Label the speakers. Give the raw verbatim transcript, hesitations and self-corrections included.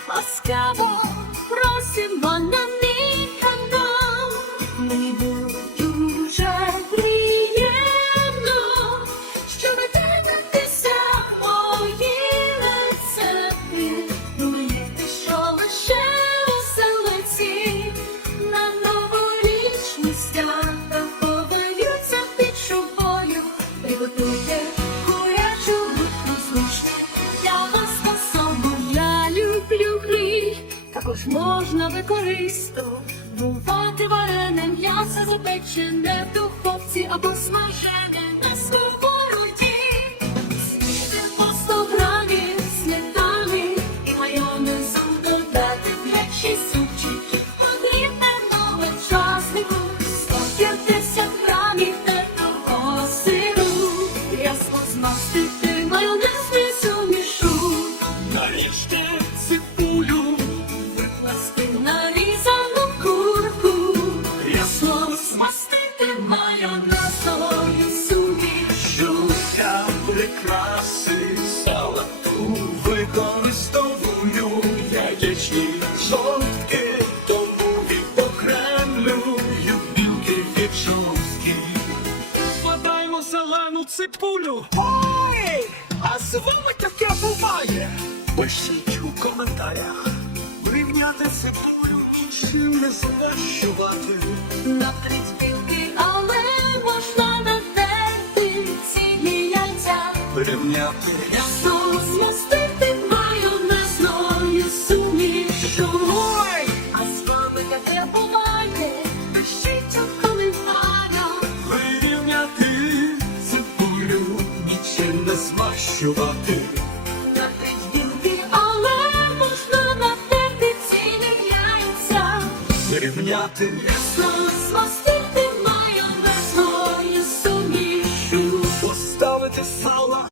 Speaker 1: ласкаво просимо на мій канал. Мені дуже приємно, що ви дивитеся мої рецепти. Думаєте, що лише оселедці на новорічні свята ховаються під шубою. Приготуйте курячу грудку смачну, я вас посолю. Я люблю гриль, також можна використовувати варене м'ясо, запечене в духовці або смажене на сковороді. З'їжте по сто грамів сметани і майонезу додати м'ячі супчики. Потрібне нове часнику, сто п'ятдесят грамів тертого сиру. Рязко змастити майонезний сумішу.
Speaker 2: Наріжте цибулю,
Speaker 1: Викласти нарізану курку,
Speaker 2: рясно
Speaker 1: змастити майонезою сумішу.
Speaker 2: для прикраси салату використовую яєчні жовтки, тому і окремлюю білки від жовтки. Вкладаємо зелену цибулю. Ой, а з вами таке буває? Пишіть у коментарях. Вирівняти цибулю нічим не змащувати.
Speaker 1: Натріть білки, але можна натерти цілі яйця.
Speaker 2: Вирівняти
Speaker 1: Рясно змастити майонезною сумішу.
Speaker 2: Ой!
Speaker 1: А з вами таке буває? Пишіть у коментарях.
Speaker 2: Вирівняти цибулю нічим не змащувати.
Speaker 1: Натріть білки, але можна натерти цілі яйця.
Speaker 2: Вирівняти
Speaker 1: Рясно змастити майонезною сумішу.
Speaker 2: поставити сало.